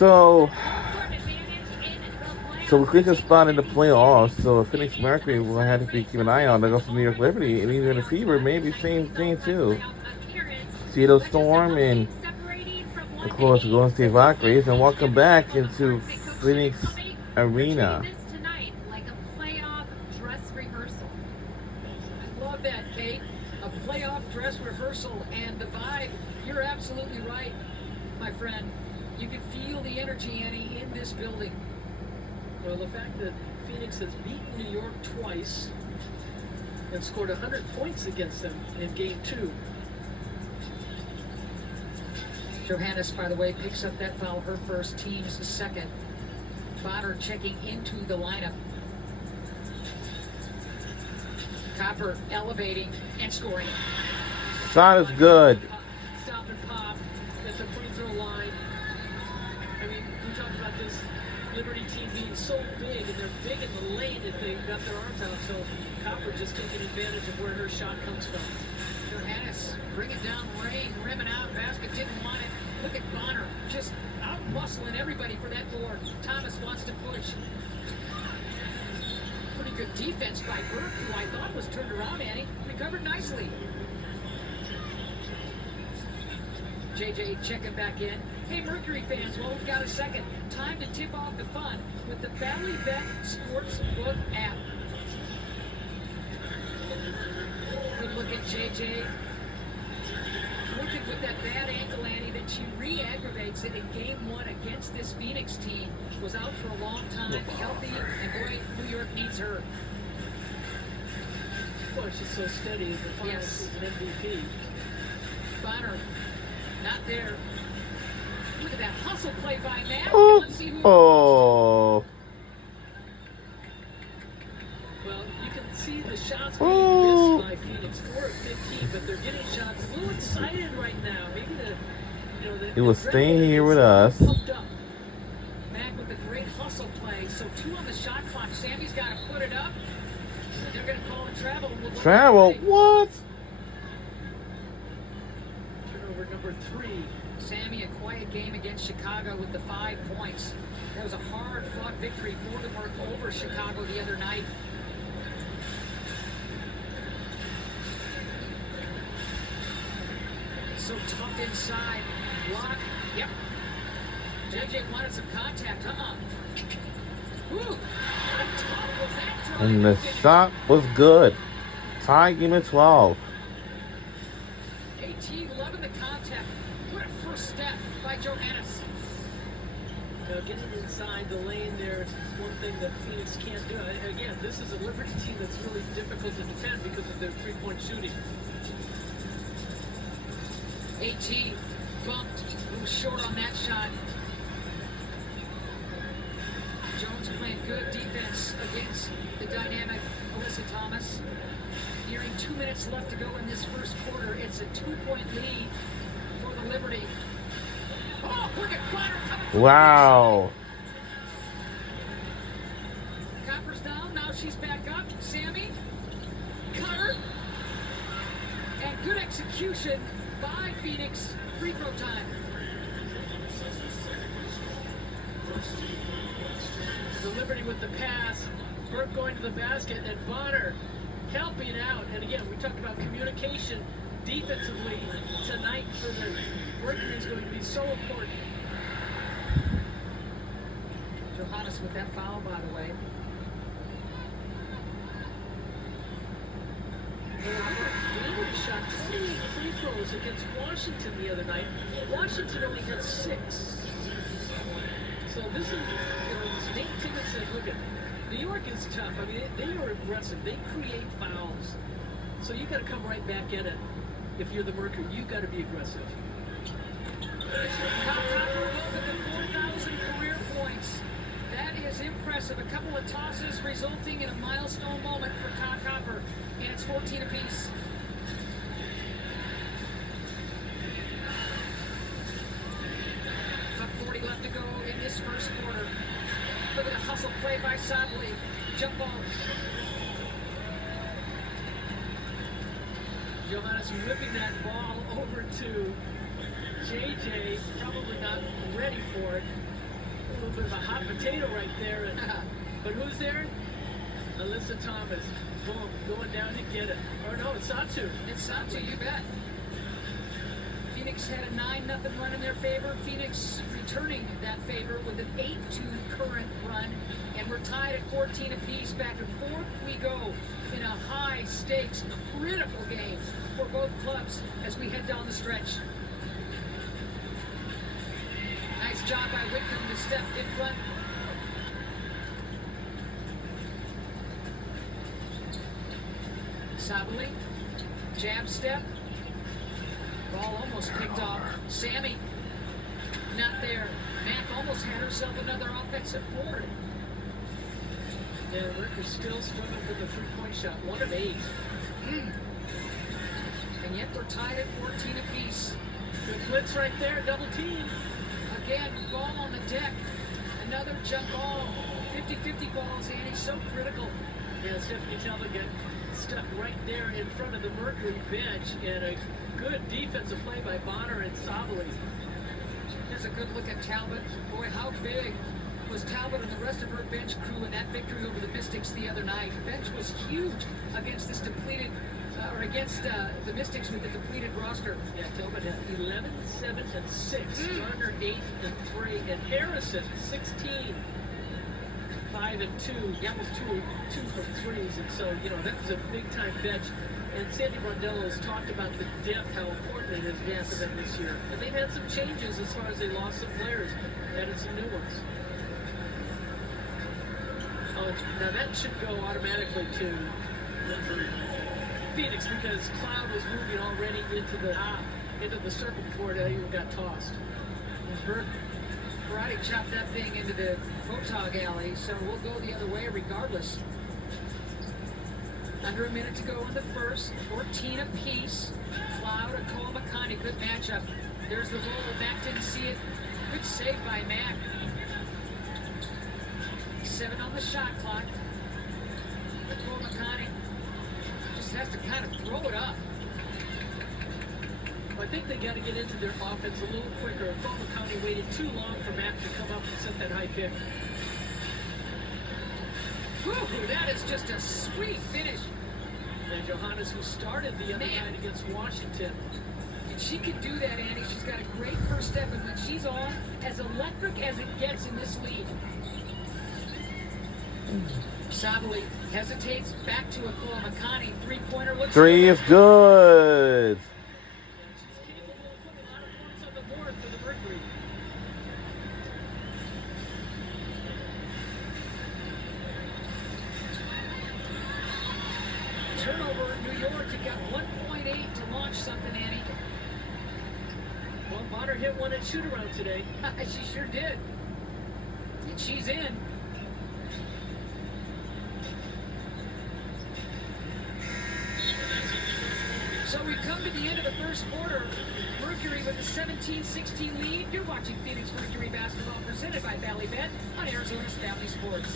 So, we click a spot in the playoffs. So, Phoenix Mercury will have to keep an eye on. They're also New York Liberty and even the Fever, maybe same thing too. Seattle Storm and of course Golden State Valkyries. And welcome back into Phoenix Arena. Love that, Kate. A playoff dress rehearsal, and the vibe. You're absolutely right, my friend. You can feel the energy, Annie, in this building. Well, the fact that Phoenix has beaten New York twice and scored 100 points against them in Game 2. Johannes, by the way, picks up that foul, her first, team's second. Bonner checking into the lineup. Copper elevating and scoring. Shot is good. Stop and pop at the free throw line. I mean, we talked about this Liberty team being so big, and they're big in the lane if they got their arms out. So Copper just taking advantage of where her shot comes from. Johannes bring it down lane, rimming out, basket didn't want it. Look at Bonner just out muscling everybody for that board. Thomas wants to push. Pretty good defense by Burke, who I thought was turned around, Annie. Recovered nicely. JJ checking back in. Hey, Mercury fans, well, we've got a second. Time to tip off the fun with the Bally Bet Sportsbook app. Good look at JJ. Looking with that bad ankle, Annie, that she re-aggravates it in Game 1 against this Phoenix team. Was out for a long time, healthy, and boy, New York needs her. Boy, she's so steady in the finals. Yes. She's an MVP. Bonner, not there. Look at that hustle play by Matt. Oh. Let's see who. Oh. Well, you can see the shots being missed by Phoenix. 4 of 15, but they're getting shots. A little excited right now. Maybe He was staying here with us. Pumped up. Mac with a great hustle play. So 2 on the shot clock. Sammy's got to put it up. And they're going to call it travel. We'll go Travel? right away. What? Turnover number 3. Sammy, a quiet game against Chicago with the 5 points. That was a hard-fought victory for the Merc over Chicago the other night. So tough inside. Block. Yep. JJ wanted some contact, Woo! How tough was that try? And the shot was good. Tie game at 12. AT loving the contact. What a first step by Johannes. Getting inside the lane there is one thing that Phoenix can't do. Again, this is a Liberty team that's really difficult to defend because of their three-point shooting. AT bumped, was short on that shot. Jones playing good defense against the dynamic Alyssa Thomas. Nearing 2 minutes left to go in this first quarter. It's a 2-point lead for the Liberty. Oh, look at Bonner coming from Wow. Copper's down, now she's back up. Sammy, cutter, and good execution by Phoenix. Free throw time. The Liberty with the pass, Burke going to the basket, and Bonner helping out. And again, we talked about communication defensively tonight for the Mercury is going to be so important. Johannes with that foul, by the way. Liberty shot 28 free throws against Washington the other night. Washington only had 6. So this is, Nate Tibbetts said, look at New York is tough. I mean, they are aggressive. They create fouls. So you got to come right back at it. If you're the Mercury, you got to be aggressive. Kyle Copper opened to 4,000 career points. That is impressive. A couple of tosses resulting in a milestone moment for Kyle Copper, and it's 14 apiece. About 40 left to go in this first quarter. Look at the hustle play by Sadley. Jump ball. Johannes whipping that ball over to JJ, probably not ready for it. A little bit of a hot potato right there. But who's there? Alyssa Thomas. Boom, going down to get it. Or no, it's Satu. It's Satu, you bet. Phoenix had a 9-0 run in their favor. Phoenix returning that favor with an 8-2 current run. And we're tied at 14 apiece. Back and forth we go in a high-stakes, critical game for both clubs as we head down the stretch. Nice job by Whitcomb to step in front. Sabali, jab step. Ball almost picked off. Sammy, not there. Mack almost had herself another offensive board. Yeah, Mercury's still struggling for the three-point shot. 1 of 8. And yet we're tied at 14 apiece. Good blitz right there, double team. Again, ball on the deck. Another jump ball. 50-50 balls, Annie, so critical. Yeah, Stephanie Talbot got stuck right there in front of the Mercury bench, and a good defensive play by Bonner and Sabali. Here's a good look at Talbot. Boy, how big was Talbot and the rest of her bench crew in that victory over the Mystics the other night. The bench was huge against this depleted, against the Mystics with the depleted roster. Yeah, Talbot had 11, 7, and 6. Gardner 8 and 3, and Harrison 16. 5 and 2. That was two from threes, and so that was a big time bench. And Sandy Rondello has talked about the depth, how important it has been for them this year. And they've had some changes as far as they lost some players, added some new ones. Oh, now that should go automatically to Phoenix because Cloud was moving already into the circle before it even got tossed. And Burt karate chopped that thing into the photog alley, so we'll go the other way regardless. Under a minute to go in the first. 14 apiece. Cloud and Cole McConaughey, good matchup. There's the roll. Mack didn't see it. Good save by Mack. 7 on the shot clock. But Cole McConaughey just has to kind of throw it up. I think they got to get into their offense a little quicker. Oklahoma County waited too long for Mack to come up and set that high pick. Whew, that is just a sweet finish. And Johannes, who started the other night against Washington. And she can do that, Annie. She's got a great first step, and when she's on, as electric as it gets in this league. Sabali hesitates, back to Akula Makani. Three-pointer looks 3 is good. She's capable of putting a lot of points on the board for the Mercury. Turnover in New York. You got 1.8 to launch something, Annie. Well, Bonner hit one at shoot-around today. She sure did. And she's in. So we've come to the end of the first quarter. Mercury with a 17-16 lead. You're watching Phoenix Mercury basketball presented by Bally Bet on Arizona's Family Sports.